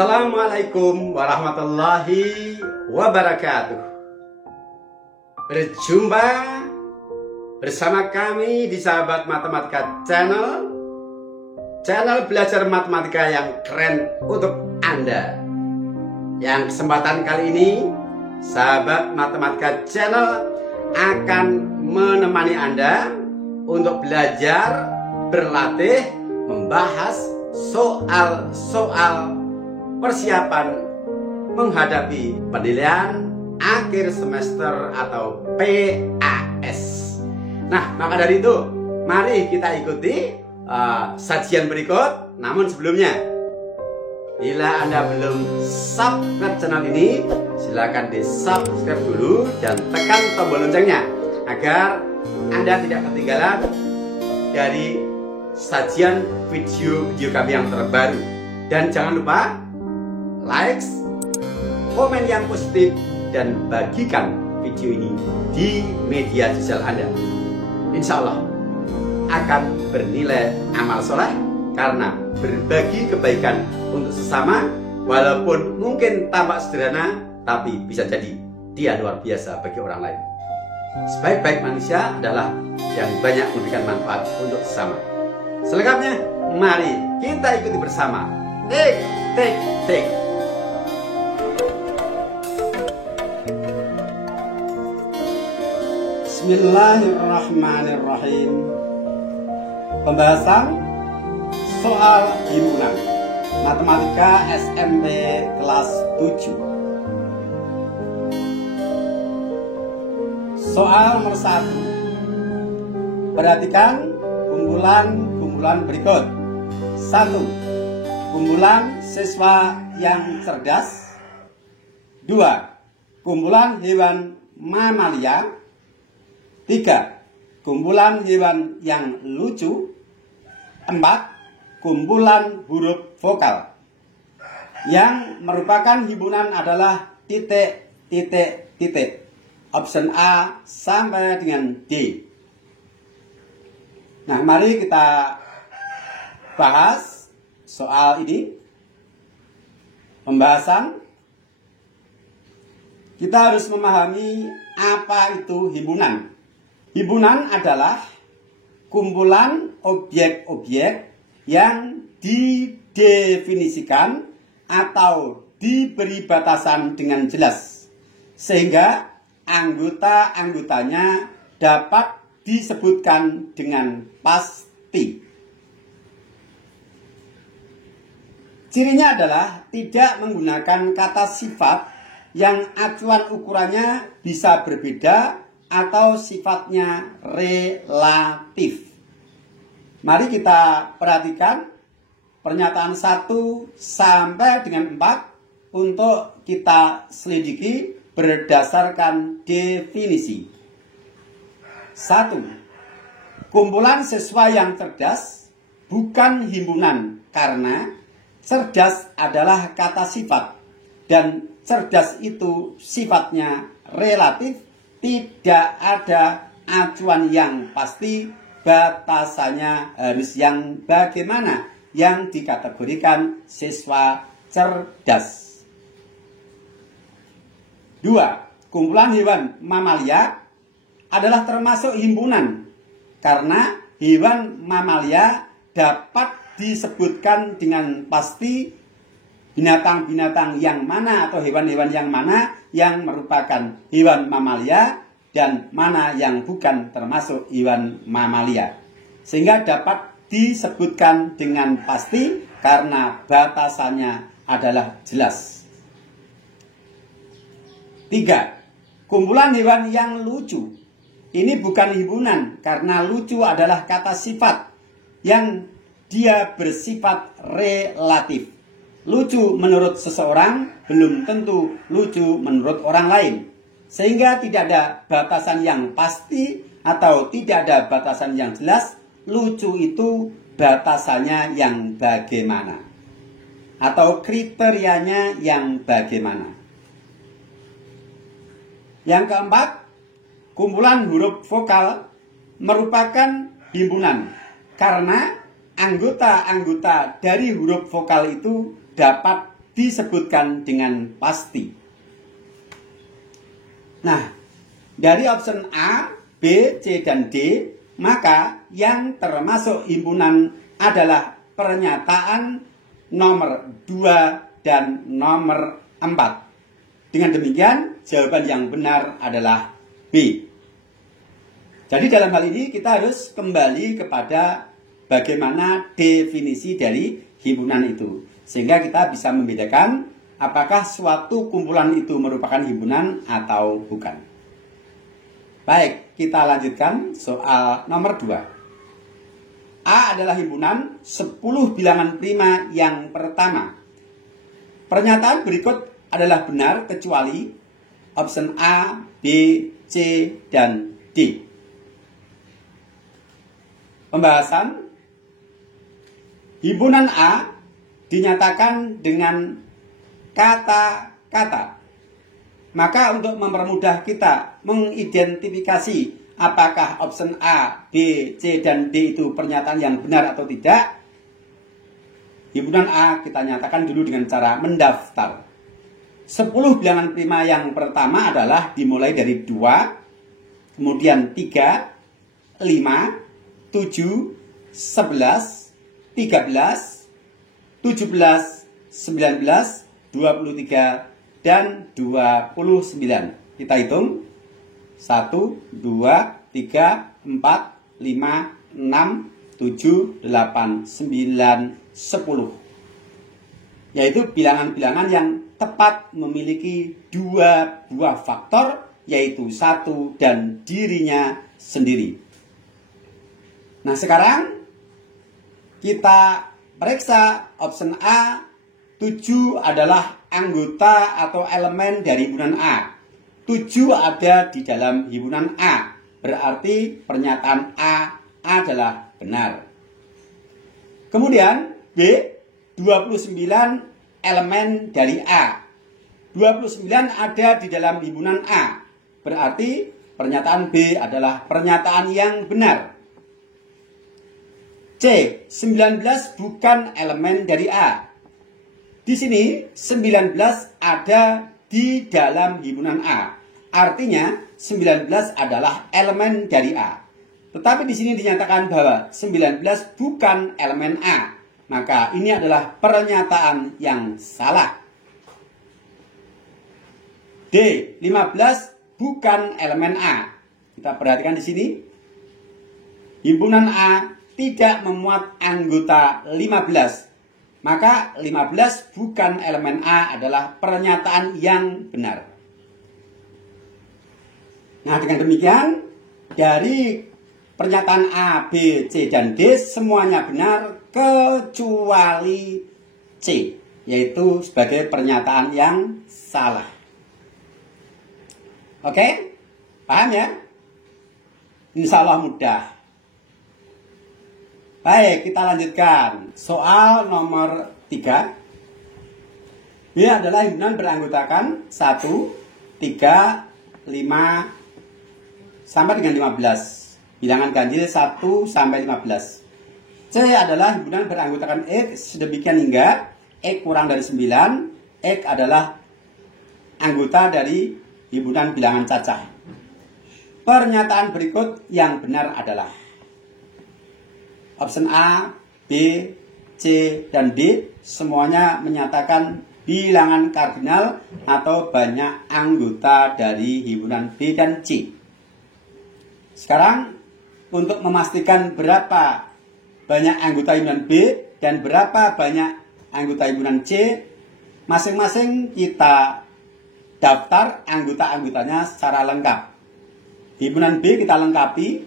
Assalamualaikum warahmatullahi wabarakatuh. Berjumpa bersama kami di Sahabat Matematika Channel belajar matematika yang keren untuk Anda. Yang kesempatan kali ini Sahabat Matematika Channel akan menemani Anda untuk belajar, berlatih, membahas soal-soal persiapan menghadapi penilaian akhir semester atau PAS. Nah, maka dari itu mari kita ikuti sajian berikut. Namun sebelumnya, bila Anda belum subscribe channel ini, silakan di subscribe dulu dan tekan tombol loncengnya agar Anda tidak ketinggalan dari sajian video kami yang terbaru. Dan jangan lupa like, komen yang positif, dan bagikan video ini di media sosial Anda. Insya Allah akan bernilai amal soleh karena berbagi kebaikan untuk sesama, walaupun mungkin tampak sederhana, tapi bisa jadi dia luar biasa bagi orang lain. Sebaik-baik manusia adalah yang banyak memberikan manfaat untuk sesama. Selengkapnya, mari kita ikuti bersama. Tik. Bismillahirrahmanirrahim. Pembahasan soal himpunan matematika SMP kelas 7. Soal nomor 1. Perhatikan kumpulan berikut. 1. Kumpulan siswa yang cerdas. 2. Kumpulan hewan mamalia. 3. Kumpulan hewan yang lucu. 4. Kumpulan huruf vokal. Yang merupakan himpunan adalah titik. Option A sampai dengan D. Nah, mari kita bahas soal ini. Pembahasan. Kita harus memahami apa itu himpunan. Himpunan adalah kumpulan objek-objek yang didefinisikan atau diberi batasan dengan jelas, sehingga anggota-anggotanya dapat disebutkan dengan pasti. Cirinya adalah tidak menggunakan kata sifat yang acuan ukurannya bisa berbeda atau sifatnya relatif. Mari kita perhatikan pernyataan 1 sampai dengan 4 untuk kita selidiki berdasarkan definisi. 1. Kumpulan siswa yang cerdas bukan himpunan karena cerdas adalah kata sifat dan cerdas itu sifatnya relatif. Tidak ada acuan yang pasti, batasannya harus yang bagaimana yang dikategorikan siswa cerdas. 2. Kumpulan hewan mamalia adalah termasuk himpunan karena hewan mamalia dapat disebutkan dengan pasti binatang-binatang yang mana atau hewan-hewan yang mana yang merupakan hewan mamalia dan mana yang bukan termasuk hewan mamalia, sehingga dapat disebutkan dengan pasti karena batasannya adalah jelas. 3. Kumpulan hewan yang lucu. Ini bukan himpunan karena lucu adalah kata sifat yang dia bersifat relatif. Lucu menurut seseorang belum tentu lucu menurut orang lain, sehingga tidak ada batasan yang pasti atau tidak ada batasan yang jelas. Lucu itu batasannya yang bagaimana atau kriterianya yang bagaimana. Yang keempat, kumpulan huruf vokal merupakan himpunan karena anggota-anggota dari huruf vokal itu dapat disebutkan dengan pasti. Nah, dari option A, B, C, dan D, maka yang termasuk himpunan adalah pernyataan nomor 2 dan nomor 4. Dengan demikian, jawaban yang benar adalah B. Jadi dalam hal ini kita harus kembali kepada bagaimana definisi dari himpunan itu. Sehingga kita bisa membedakan apakah suatu kumpulan itu merupakan himpunan atau bukan. Baik, kita lanjutkan soal nomor 2. A adalah himpunan 10 bilangan prima yang pertama. Pernyataan berikut adalah benar kecuali option A, B, C, dan D. Pembahasan. Himpunan A dinyatakan dengan kata-kata. Maka untuk mempermudah kita mengidentifikasi apakah option A, B, C, dan D itu pernyataan yang benar atau tidak, himpunan A kita nyatakan dulu dengan cara mendaftar. 10 bilangan prima yang pertama adalah dimulai dari 2, kemudian 3, 5, 7, 11, 13, 17, 19, 23, dan 29. Kita hitung. 1, 2, 3, 4, 5, 6, 7, 8, 9, 10. Yaitu bilangan-bilangan yang tepat memiliki 2 buah faktor, yaitu 1 dan dirinya sendiri. Nah, sekarang kita periksa option A. 7 adalah anggota atau elemen dari himpunan A. 7 ada di dalam himpunan A. Berarti pernyataan A adalah benar. Kemudian B, 29 elemen dari A. 29 ada di dalam himpunan A. Berarti pernyataan B adalah pernyataan yang benar. C, 19 bukan elemen dari A. Di sini 19 ada di dalam himpunan A. Artinya 19 adalah elemen dari A. Tetapi di sini dinyatakan bahwa 19 bukan elemen A. Maka ini adalah pernyataan yang salah. D, 15 bukan elemen A. Kita perhatikan di sini. Himpunan A tidak memuat anggota 15. Maka 15 bukan elemen A adalah pernyataan yang benar. Nah, dengan demikian dari pernyataan A, B, C, dan D semuanya benar kecuali C, yaitu sebagai pernyataan yang salah. Oke? Paham ya? Insya Allah mudah. Baik, kita lanjutkan. Soal nomor 3. Ini adalah himpunan beranggotakan 1, 3, 5, sampai dengan 15. Bilangan ganjil 1 sampai 15. C adalah himpunan beranggotakan X sedemikian hingga X kurang dari 9. X adalah anggota dari himpunan bilangan cacah. Pernyataan berikut yang benar adalah option A, B, C, dan D semuanya menyatakan bilangan kardinal atau banyak anggota dari himpunan B dan C. Sekarang untuk memastikan berapa banyak anggota himpunan B dan berapa banyak anggota himpunan C, masing-masing kita daftar anggota-anggotanya secara lengkap. Himpunan B kita lengkapi,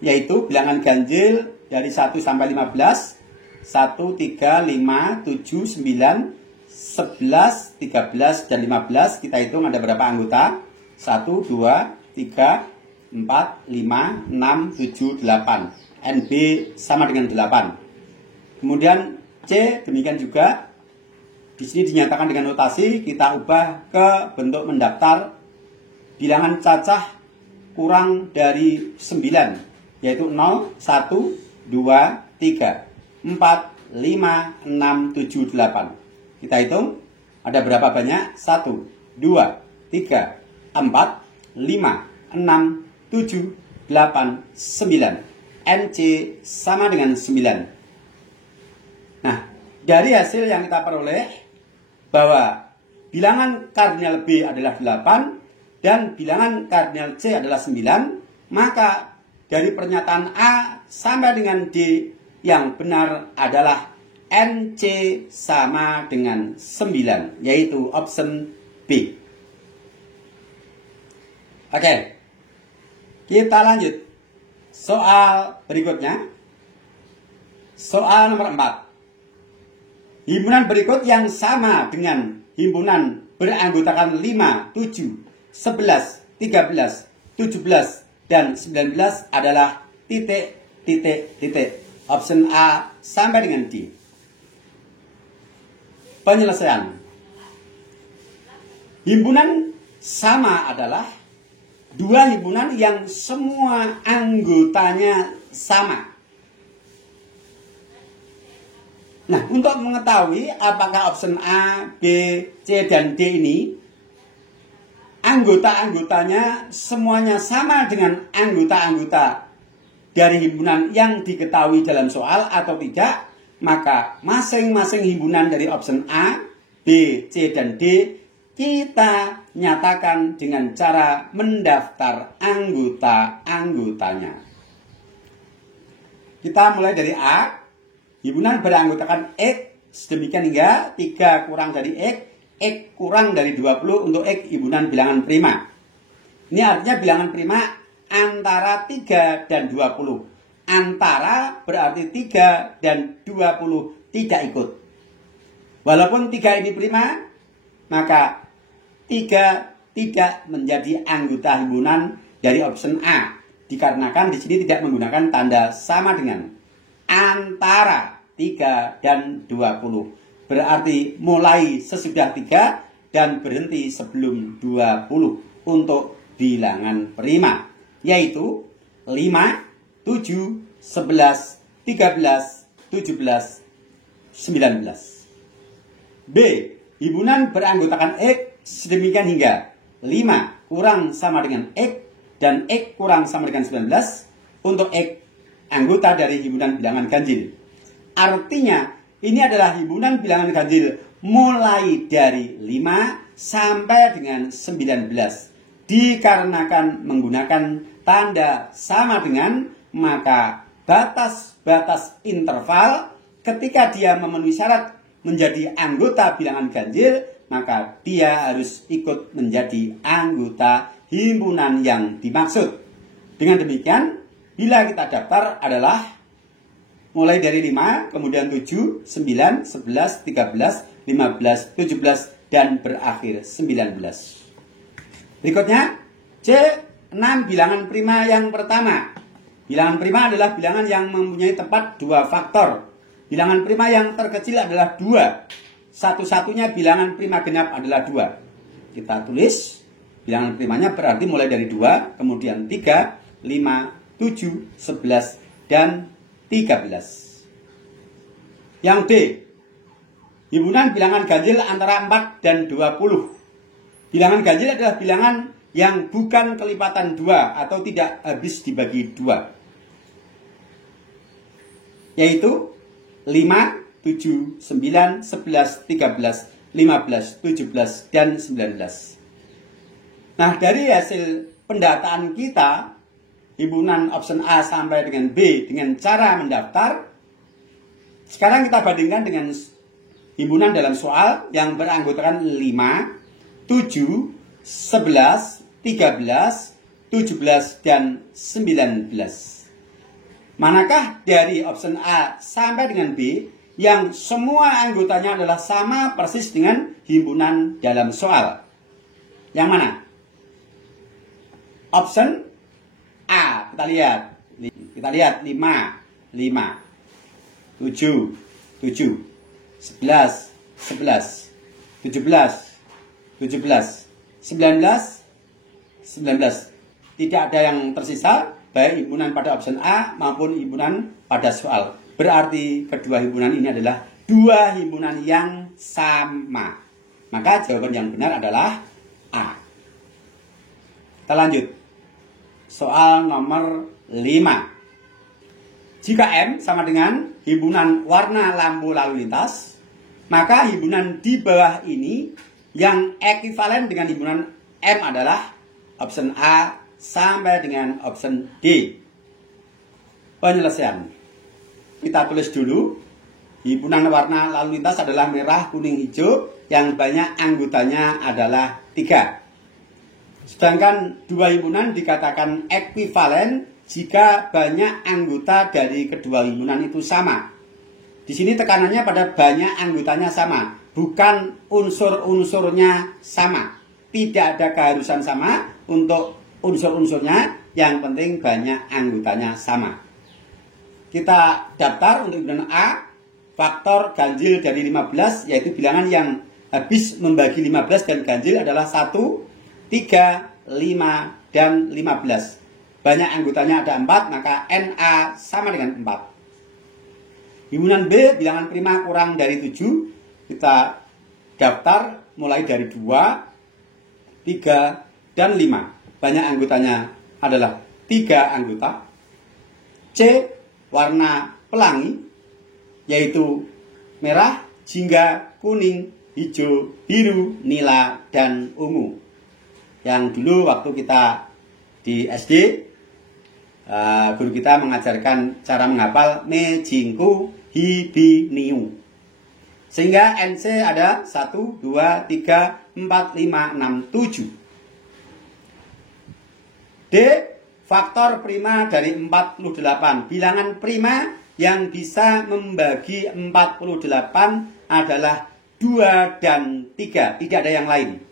yaitu bilangan ganjil dari 1 sampai 15, 1, 3, 5, 7, 9, 11, 13, dan 15. Kita hitung ada berapa anggota? 1, 2, 3, 4, 5, 6, 7, 8. NB sama dengan 8. Kemudian C demikian juga. Di sini dinyatakan dengan notasi, kita ubah ke bentuk mendaftar bilangan cacah kurang dari 9, yaitu 0, 1, 2, 3, 4, 5, 6, 7, 8. Kita hitung ada berapa banyak? 1, 2, 3, 4, 5, 6, 7, 8, 9. NC sama dengan 9. Nah, dari hasil yang kita peroleh bahwa bilangan kardinal B adalah 8 dan bilangan kardinal C adalah 9, maka dari pernyataan A sampai dengan D yang benar adalah NC sama dengan 9, yaitu option B. Oke, kita lanjut. Soal berikutnya. Soal nomor 4. Himpunan berikut yang sama dengan himpunan beranggotakan 5, 7, 11, 13, 17, dan 19 adalah titik. Option A sampai dengan D. Penyelesaian. Himpunan sama adalah dua himpunan yang semua anggotanya sama. Nah, untuk mengetahui apakah option A, B, C, dan D ini anggota-anggotanya semuanya sama dengan anggota-anggota dari himpunan yang diketahui dalam soal atau tidak, maka masing-masing himpunan dari option A, B, C, dan D kita nyatakan dengan cara mendaftar anggota-anggotanya. Kita mulai dari A. Himpunan beranggotakan X sedemikian hingga 3 kurang dari X kurang dari 20 untuk X himpunan bilangan prima. Ini artinya bilangan prima antara 3 dan 20. Antara berarti 3 dan 20 tidak ikut. Walaupun 3 ini prima, maka 3 tidak menjadi anggota himpunan dari option A. Dikarenakan di sini tidak menggunakan tanda sama dengan. Antara 3 dan 20. Berarti mulai sesudah 3 dan berhenti sebelum 20 untuk bilangan prima. Yaitu 5, 7, 11, 13, 17, 19. B. Himpunan beranggotakan X sedemikian hingga 5 kurang sama dengan X dan X kurang sama dengan 19 untuk X anggota dari himpunan bilangan ganjil. Artinya, ini adalah himpunan bilangan ganjil mulai dari 5 sampai dengan 19. Dikarenakan menggunakan tanda sama dengan, maka batas-batas interval ketika dia memenuhi syarat menjadi anggota bilangan ganjil, maka dia harus ikut menjadi anggota himpunan yang dimaksud. Dengan demikian, bila kita daftar adalah mulai dari 5, kemudian 7, 9, 11, 13, 15, 17, dan berakhir 19. Berikutnya, C6 bilangan prima yang pertama. Bilangan prima adalah bilangan yang mempunyai tepat 2 faktor. Bilangan prima yang terkecil adalah 2. Satu-satunya bilangan prima genap adalah 2. Kita tulis, bilangan primanya berarti mulai dari 2, kemudian 3, 5, 7, 11, dan 13. Yang D. Himpunan bilangan ganjil antara 4 dan 20. Bilangan ganjil adalah bilangan yang bukan kelipatan 2 atau tidak habis dibagi 2. Yaitu 5, 7, 9, 11, 13, 15, 17, dan 19. Nah, dari hasil pendataan kita, himpunan option A sampai dengan B dengan cara mendaftar. Sekarang kita bandingkan dengan himpunan dalam soal yang beranggotakan 5, 7, 11, 13, 17, dan 19. Manakah dari option A sampai dengan B yang semua anggotanya adalah sama persis dengan himpunan dalam soal? Yang mana? Option A, kita lihat 5, 7, 7, 11, 11, 17, 17, 19, 19. Tidak ada yang tersisa, baik himpunan pada option A maupun himpunan pada soal. Berarti kedua himpunan ini adalah dua himpunan yang sama. Maka jawaban yang benar adalah A. Kita lanjut. Soal nomor 5. Jika M sama dengan himpunan warna lampu lalu lintas, maka himpunan di bawah ini yang ekuivalen dengan himpunan M adalah option A sampai dengan option D. Penyelesaian. Kita tulis dulu. Himpunan warna lalu lintas adalah merah, kuning, hijau, yang banyak anggotanya adalah 3. Sedangkan dua himpunan dikatakan ekuivalen jika banyak anggota dari kedua himpunan itu sama. Di sini tekanannya pada banyak anggotanya sama, bukan unsur-unsurnya sama. Tidak ada keharusan sama untuk unsur-unsurnya, yang penting banyak anggotanya sama. Kita daftar untuk himpunan A, faktor ganjil dari 15, yaitu bilangan yang habis membagi 15 dan ganjil adalah 1, 3, 5, dan 15. Banyak anggotanya ada 4, maka NA sama dengan 4. Himpunan B, bilangan prima kurang dari 7. Kita daftar mulai dari 2, 3, dan 5. Banyak anggotanya adalah 3 anggota. C, warna pelangi, yaitu merah, jingga, kuning, hijau, biru, nila, dan ungu. Yang dulu waktu kita di SD, guru kita mengajarkan cara menghafal me, jingku, hi, bi, niu. Sehingga NC ada 1, 2, 3, 4, 5, 6, 7. D, faktor prima dari 48. Bilangan prima yang bisa membagi 48 adalah 2 dan 3. Tidak ada yang lain.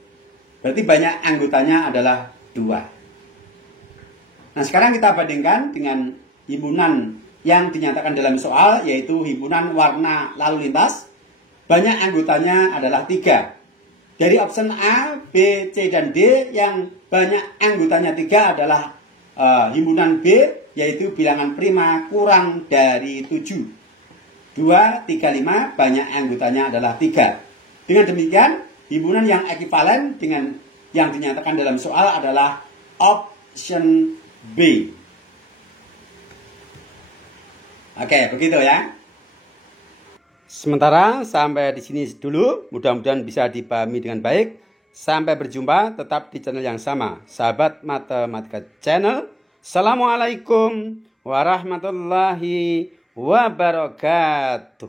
Berarti banyak anggotanya adalah 2. Nah, sekarang kita bandingkan dengan himpunan yang dinyatakan dalam soal, yaitu himpunan warna lalu lintas. Banyak anggotanya adalah 3. Dari option A, B, C, dan D, yang banyak anggotanya 3 adalah himpunan B, yaitu bilangan prima kurang dari 7. 2, 3, 5, banyak anggotanya adalah 3. Dengan demikian, himpunan yang ekuivalen dengan yang dinyatakan dalam soal adalah option B. Oke, begitu ya. Sementara sampai di sini dulu, mudah-mudahan bisa dipahami dengan baik. Sampai berjumpa tetap di channel yang sama, Sahabat Matematika Channel. Assalamualaikum warahmatullahi wabarakatuh.